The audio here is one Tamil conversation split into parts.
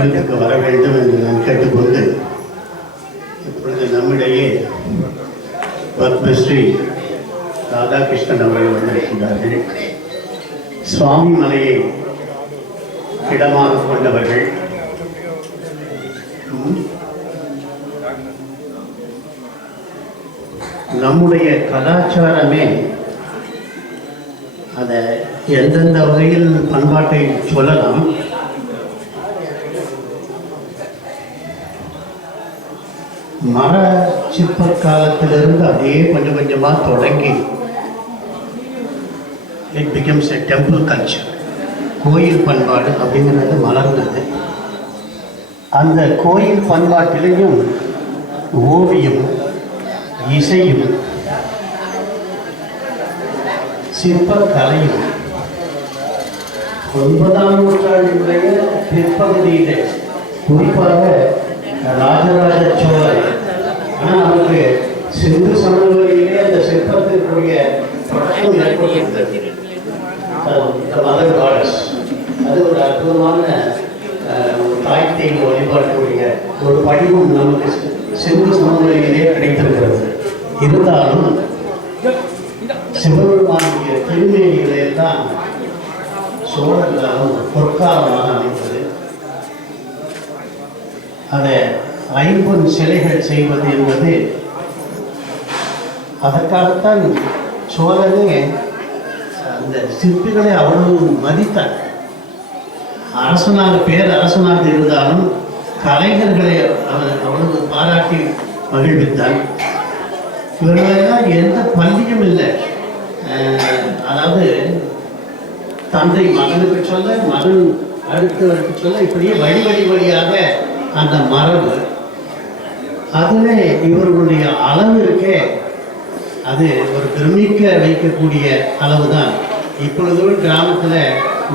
அதெல்லாம் வர வேண்டும் என்று நான் கேட்டுக்கொண்டு இப்பொழுது நம்மிடையே பத்மஸ்ரீ ராதாகிருஷ்ணன் அவர்கள் வந்திருக்கிறார்கள் சுவாமி மலையை இடமாக கொண்டவர்கள். நம்முடைய கலாச்சாரமே அதை எந்தெந்த வகையில் பண்பாட்டை சொல்லலாம் மர சிற்ப காலத்திலிருந்து அப்படியே கொஞ்சம் கொஞ்சமாக தொடங்கி it becomes a temple culture கோயில் பண்பாடு அப்படிங்கிறது மலர்ந்தது. அந்த கோயில் பண்பாட்டிலையும் ஓவியம் இசையும் சிற்பக்கலையும் ஒன்பதாம் நூற்றாண்டினுடைய பிற்பகுதியிலே குறிப்பாக ராஜராஜ சோழர் ஆனால் அவருக்கு சிந்து சமவெளியிலே அந்த சிற்பத்திற்குரிய தொடக்கம் ஏற்பட்டிருந்தது. மதர் காடஸ் அது ஒரு அற்புதமான தாய் தெய்வ வழிபாட்டுடைய ஒரு படிவம் நமக்கு சிந்து சமவெளியிலே கிடைத்திருக்கிறது. இருந்தாலும் சிவபெருமானுடைய திருமேனிகளை தான் சோழர்களாலும் பொற்காலமாக அமைந்தது. அதை ஐம்பொன் சிலைகள் செய்வது என்பது அதற்காகத்தான் சோழனே அந்த சிற்பிகளை அவ்வளவு மதித்தார். அரசனாக பேர் அரசனாக இருந்தாலும் கலைஞர்களை அவர் அவ்வளவு பாராட்டி மகிழ்வித்தார். இவர்களெல்லாம் எந்த பள்ளியும் இல்லை. அதாவது தந்தை மகனுக்கு சொல்ல மகன் அடுத்தவருக்கு சொல்ல இப்படியே வழி வழி வழியாக அந்த மரபு அதில் இவர்களுடைய அளவு இருக்கே. அது ஒரு பிரமிக்க வைக்கக்கூடிய அளவு தான் இப்பொழுது கிராமத்தில்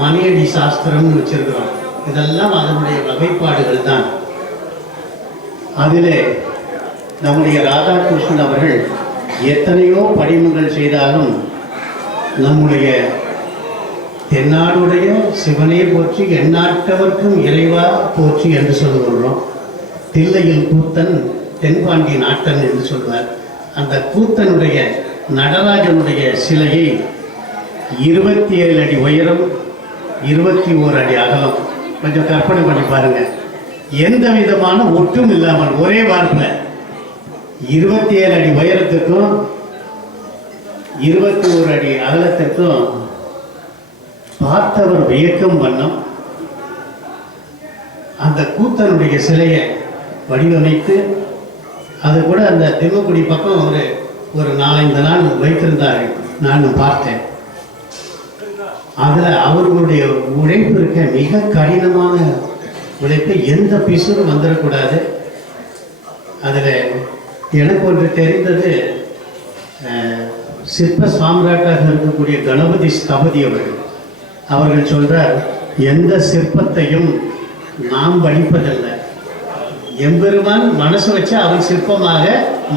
மணியடி சாஸ்திரம்னு வச்சிருக்கிறோம். இதெல்லாம் அதனுடைய வகைப்பாடுகள் தான் அதிலே நம்முடைய ராதாகிருஷ்ணன் அவர்கள் எத்தனையோ படிமங்கள் செய்தாலும் நம்முடைய தென்னாடுடைய சிவனே போற்றி எந்நாட்டவர்க்கும் இறைவா போற்றி என்று சொல்லுகிறோம் தில்லையில் கூத்தன் தென்பாண்டி நாட்டன் என்று சொல்வார். அந்த கூத்தனுடைய நடராஜனுடைய சிலையை இருபத்தி ஏழு அடி உயரம் இருபத்தி ஓரு அடி அகலம். கொஞ்சம் கற்பனை பண்ணி பாருங்க. எந்த விதமான ஒட்டும் இல்லாமல் ஒரே வார்ப்பில் இருபத்தி ஏழு அடி உயரத்துக்கும் இருபத்தி ஓரு அடி அகலத்திற்கும் பார்த்தவர் வியக்கும் வண்ணம். அந்த கூத்தனுடைய சிலையை வடிவமைத்து அது கூட அந்த திம்மக்குடி பக்கம் ஒரு ஒரு நாலஞ்சு நாள் வைத்திருந்தார். நான் பார்த்தேன். அதில் அவர்களுடைய உழைப்பு இருக்க மிக கடினமான உழைப்பு. எந்த பிசுறும் வந்துடக்கூடாது. அதில் எனக்கு ஒன்று தெரிந்தது சிற்ப சாம்ராட்டாக இருக்கக்கூடிய கணபதி ஸ்தபதி அவர்கள். அவர்கள் சொல்கிறார் எந்த சிற்பத்தையும் நாம் வடிப்பதில்லை. எம்பெருமான் மனசு வச்சு அவன் சிற்பமாக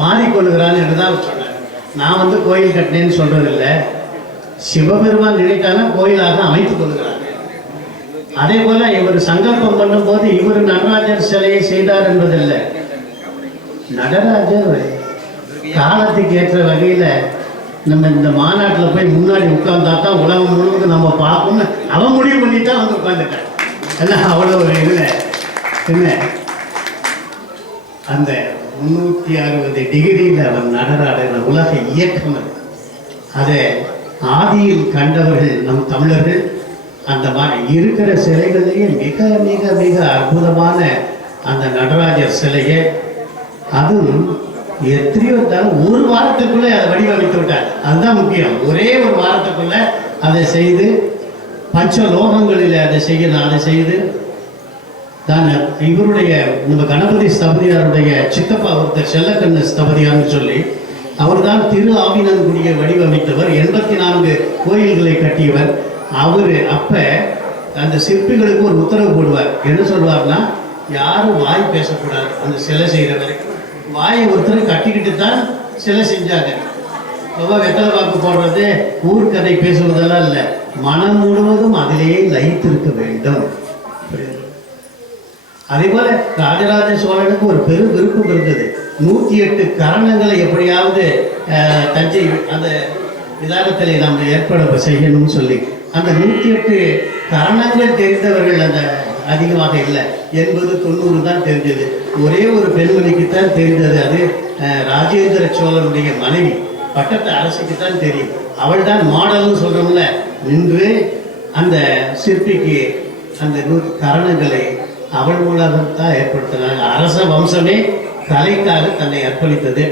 மாறிக்கொள்கிறான் என்று தான் சொன்னார். நான் வந்து கோயில் கட்டினேன்னு சொல்றதில்லை. சிவபெருமான் நினைத்தாலும் கோயிலாக அமைத்துக் கொள்கிறார். அதே போல இவர் சங்கல்பம் பண்ணும்போது இவர் நடராஜர் சிலையை செய்தார் என்பதில்லை. நடராஜர் காலத்துக்கு ஏற்ற வகையில நம்ம இந்த மாநாட்டில் போய் முன்னாடி உட்கார்ந்தா தான் உலகம் முழுவதும் நம்ம பார்க்கணும்னு அவன் முடிவு பண்ணிட்டு தான் வந்து உட்காந்துட்டான் எல்லாம் அவ்வளோ ஒரு இதில். என்ன? அந்த முன்னூற்றி அறுபது டிகிரியில் அவன் நடராடுகிற உலக இயக்கம். அது. அதை ஆதியில் கண்டவர்கள் நம் தமிழர்கள் அந்த மாதிரி இருக்கிற சிலைகளிலேயே மிக மிக மிக அற்புதமான அந்த நடராஜர் சிலையை அதுவும் எத்தனையோ தரம் ஒரு வாரத்துக்குள்ளே அதை வடிவமைத்து விட்டார். அதுதான் முக்கியம். ஒரே ஒரு வாரத்துக்குள்ளே அதை செய்து பஞ்ச லோகங்களில் அதை செய்யணும் அதை செய்து தான் இவருடைய நம்ம கணபதி ஸ்தபதியாருடைய சித்தப்பா ஒருத்தர் செல்லக்கண்ண ஸ்தபதியார்னு சொல்லி அவர்தான் திரு ஆவினன்குடியை வடிவமைத்தவர் எண்பத்தி நான்கு கோயில்களை கட்டியவர். அவர் அப்போ அந்த சிற்பிகளுக்கு ஒரு உத்தரவு போடுவார். என்ன சொல்வார்னா யாரும் வாய் பேசக்கூடாது. அந்த சிலை செய்கிற வரைக்கும் வாயை ஒருத்தர் கட்டிக்கிட்டு தான் சிலை செஞ்சாங்க. ரொம்ப வெத்தலை பாக்கு போடுறது ஊர்க்கதை பேசுவதெல்லாம் இல்லை. மனம் முழுவதும் அதிலேயே லயித்திருக்க வேண்டும். புரியுது? அதே போல ராஜராஜ சோழனுக்கு ஒரு பெரும் விருப்பம் இருந்தது. நூற்றி எட்டு கரணங்களை எப்படியாவது தஞ்சை அந்த விதானத்தில் நாம் ஏற்பாடு செய்யணும்னு சொல்லி அந்த நூற்றி எட்டு கரணங்கள் தெரிந்தவர்கள் அந்த அதிகமாக இல்லை. எண்பது தொண்ணூறு தான் தெரிஞ்சது. ஒரே ஒரு பெண்மணிக்கு தான் தெரிந்தது. அது ராஜேந்திர சோழனுடைய மனைவி. பட்டத்து அரசுக்கு தான் தெரியும். அவள் தான் மாடல்னு சொல்றோம்ல. நின்று அந்த சிற்பிக்கு அந்த நூ கரணங்களை அவள் மூலம் தான் ஏற்படுத்தினாங்க. அரச வம்சமே கலைக்காக தன்னை அர்ப்பணித்தது.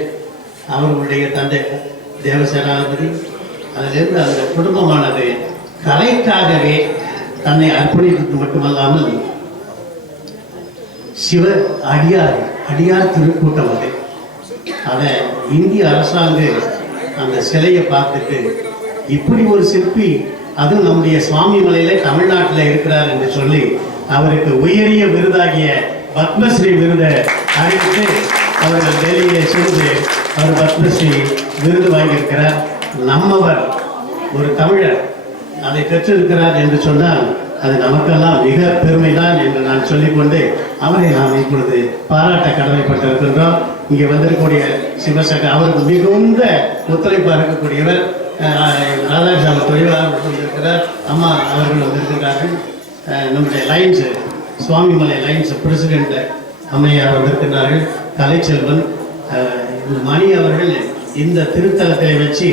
அவர்களுடைய தந்தை தேவசேனாபதி அதிலிருந்து அந்த குடும்பமானது கலைக்காகவே தன்னை அர்ப்பணித்தது மட்டுமல்லாமல் சிவ அடியார் அடியார் திருக்கூட்டம் அது. அதை இந்திய அரசாங்கம் அந்த சிலையை பார்த்துட்டு இப்படி ஒரு சிற்பி அதுவும் நம்முடைய சுவாமி மலையில தமிழ்நாட்டில் இருக்கிறார் என்று சொல்லி அவருக்கு உயரிய விருதாகிய பத்மஸ்ரீ விருதை அறிவித்து அவர்கள் டெல்லியிலே சென்று அவர் பத்மஸ்ரீ விருது வாங்கியிருக்கிறார். நம்மவர் ஒரு தமிழர் அதை பெற்றிருக்கிறார் என்று சொன்னால் அது நமக்கெல்லாம் மிக பெருமைதான் என்று நான் சொல்லிக்கொண்டு அவரை நாம் இப்பொழுது பாராட்ட கடமைப்பட்டிருக்கின்றோம். இங்கே வந்திருக்கக்கூடிய சிவசக அவருக்கு மிகுந்த ஒத்துழைப்பாக இருக்கக்கூடியவர் ராதாகிருஷ்ணன் தொழிலாளர் வந்திருக்கிறார் அம்மா அவர்கள் வந்திருக்கிறார்கள். நம்முடைய லைன்ஸு சுவாமிமலை லைன்ஸ் பிரசிடெண்ட் அம்மையார் வந்திருக்கிறார்கள். கலைச்செல்வன் இந்த மணி அவர்கள் இந்த திருத்தலத்தை வச்சு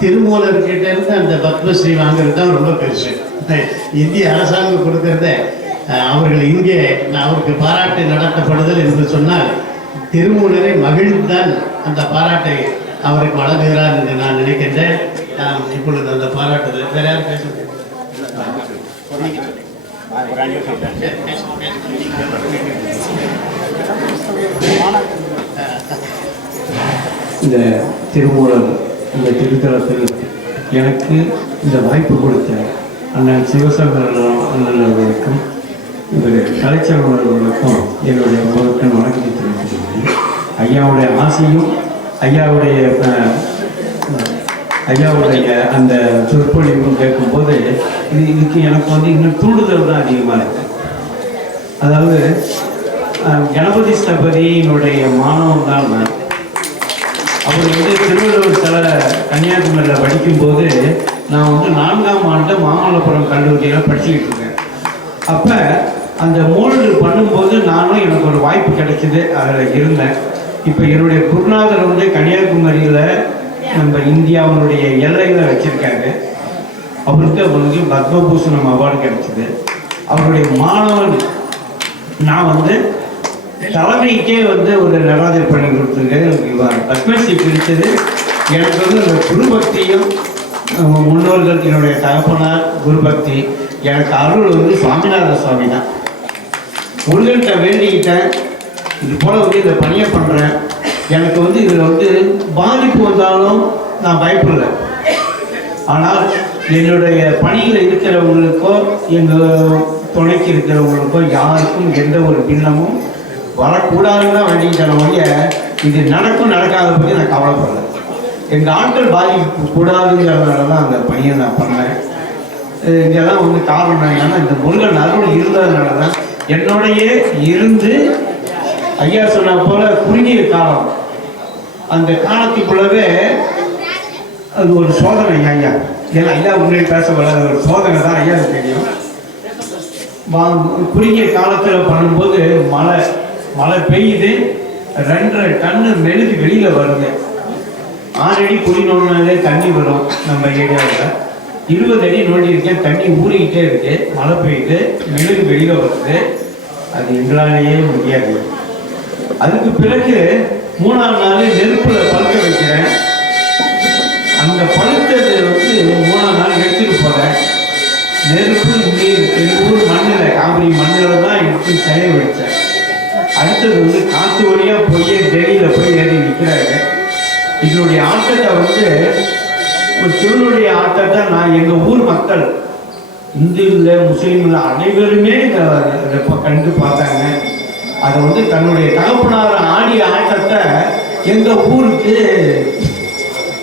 திருமூலர்கிட்ட இருந்து அந்த பத்மஸ்ரீ வாங்குறது தான் ரொம்ப பெருசு. இந்திய அரசாங்கம் கொடுக்கறத அவர்கள் இங்கே அவருக்கு பாராட்டு நடத்தப்படுதல் என்று சொன்னால் திருமூலரை மகிழ்ந்தான் அந்த பாராட்டை அவருக்கு வழங்குகிறார் என்று நான் நினைக்கின்றேன். இப்பொழுது அந்த பாராட்டுதல் வேற யாரும் பேச இந்த திருமூலர் இந்த திருத்தலத்தில் எனக்கு இந்த வாய்ப்பு கொடுத்த அண்ணன் சிவசங்கர் அண்ணன் அவர்களுக்கும் இவர் கலைச்செல்வன் அவர்களுக்கும் என்னுடைய முதற்கண் வணக்கத்தை தெரிவித்துக்கிறேன் ஐயாவுடைய ஆசையும் ஐயாவுடைய ஐயாவுடைய அந்த சொற்பொழிவும் கேட்கும்போது இது இதுக்கு எனக்கு வந்து இன்னும் தூண்டுதல் தான் அதிகமாக இருக்கு. அதாவது கணபதி ஸ்தபதியினுடைய மாணவன் தான் நான். அவர் வந்து திருவள்ளுவர் சில கன்னியாகுமரியில் படிக்கும்போது நான் வந்து நான்காம் ஆண்டு மாமல்லபுரம் கல்லூரியில் படிச்சுக்கிட்டு இருக்கேன். அப்போ அந்த மோல்டு பண்ணும்போது நானும் எனக்கு ஒரு வாய்ப்பு கிடைச்சிது அதில் இருந்தேன். இப்போ என்னுடைய குருநாதர் வந்து கன்னியாகுமரியில் நம்ம இந்தியாவுடைய எல்லைகளை வச்சுருக்காரு. அவருக்கு அவருக்கு பத்மபூஷணம் அவார்டு கிடைச்சிது. அவருடைய மாணவன் நான் வந்து தலைமைக்கே வந்து ஒரு நடாதர் பண்ணி கொடுத்துருக்கேன் எனக்கு பத்மஸ்ரீ பிடிச்சது. எனக்கு வந்து அந்த குருபக்தியும் முன்னோர்கள் என்னுடைய தகப்பனார் குருபக்தி எனக்கு அருள் வந்து சுவாமிநாத சுவாமி தான் முருகன்கிட்ட வேண்டிக்கிட்டேன். இது போல வந்து இதை பணியை பண்ணுறேன் எனக்கு வந்து இதில் வந்து பாதிப்பு வந்தாலும் நான் பயப்படல. ஆனால் என்னுடைய பணியில் இருக்கிறவங்களுக்கோ எங்கள் துணைக்கு இருக்கிறவங்களுக்கோ யாருக்கும் எந்த ஒரு பின்னமும் வரக்கூடாதுன்னு தான் வேண்டிக்கிட்டேன் ஒழிய இது நடக்கும் நடக்காத பற்றி நான் கவலைப்படல. எங்கள் ஆட்கள் பாதிப்பு கூடாதுங்கிறதுனால தான் அந்த பணியை நான் பண்ணேன். இதெல்லாம் வந்து காரணம் என்னன்னா இந்த முருகன் அருள் இருந்ததுனால தான் என்னோடையே இருந்து ஐயா சொன்ன போல குறுகிய காலம். அந்த காலத்துக்குள்ளவே அது ஒரு சோதனை ஐயா ஏன்னா ஐயா உண்மையை பேச வராது ஒரு சோதனை தான் ஐயா தெரியும். வா- குறுகிய காலத்தில் பண்ணும்போது மழை மழை பெய்யுது. ரெண்டரை டன்னு மெழுகு வெளியில் வருது. ஆறு அடி குடி நோண்டினாலே தண்ணி வரும் நம்ம ஏரியாவில். இருபது அடி நோண்டியிருக்கேன் தண்ணி ஊறிக்கிட்டே இருக்கு. மழை பெய்யுது மெழுகு வெளியில் வருது. அது எங்களாலேயே முடியாது. அதுக்கு பிறகு மூணாம் நாள் நெருப்புல பழுக்க வைக்கிறேன். அந்த பழுத்ததை வந்து மூணாம் நாள் எடுத்துட்டு போறேன். நெருப்பு நீர் எங்கள் ஊர் மண்ணில் காவிரி மண்ணில் தான் எடுத்து சிலைய வச்சேன். அடுத்தது வந்து காற்று வழியாக போய் டெல்லியில் போய் ஏறி நிற்கிறாரு இதனுடைய ஆட்டத்தை வந்து ஒரு சிவனுடைய ஆட்டத்தை நான் எங்கள் ஊர் மக்கள் இந்து இல்லை முஸ்லீம் இல்லை அனைவருமே இதை கண்டு பார்த்தாங்க. அதை வந்து தன்னுடைய தகப்பனார் ஆடிய ஆட்டத்தை எங்கள் ஊருக்கு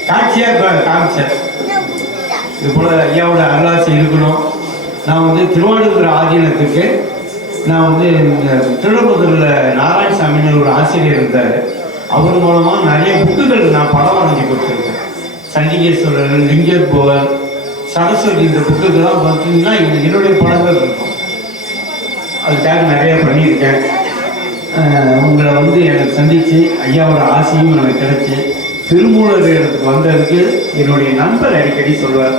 காட்சியாக காமிச்சார் இது போல ஐயாவோட அருளாசி இருக்கணும். நான் வந்து திருவாரூர் ஆதீனத்துக்கு நான் வந்து இந்த திருடமுதூரில் நாராயணசாமின்னு ஒரு ஆசிரியர் இருந்தார். அவர் மூலமாக நிறைய புக்குகள் நான் படம் வரைஞ்சி கொடுத்துருக்கேன். சண்டிகேஸ்வரர் லிங்கர் போவர் சரஸ்வதி இந்த புக்குக்கெல்லாம் பார்த்தீங்கன்னா என்னுடைய படங்கள் இருக்கும். அதுக்காக நிறைய பண்ணியிருக்கேன். உங்களை வந்து எனக்கு சந்தித்து ஐயாவோட ஆசையும் எனக்கு கிடைச்சி திருமூலர் இடத்துக்கு வந்ததுக்கு என்னுடைய நண்பர் அடிக்கடி சொல்வார்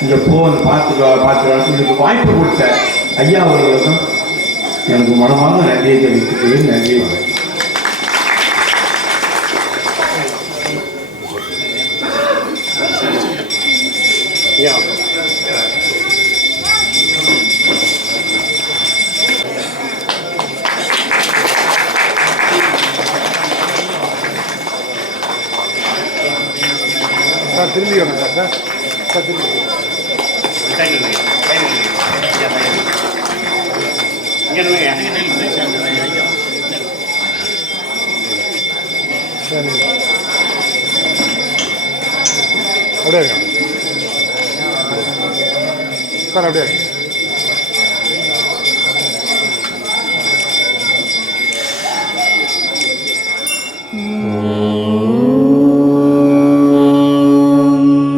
இங்கே போ வந்து பார்த்துக்கோ பார்த்துக்கலாம் இதுக்கு வாய்ப்பு கொடுத்த ஐயா அவர்களுக்கும் எனக்கு மனமாக நன்றியை தெரிவித்துக்கிறேன் நன்றி வணக்கம். சார். திரும்பி அப்படியே இருங்க சார் அப்படியே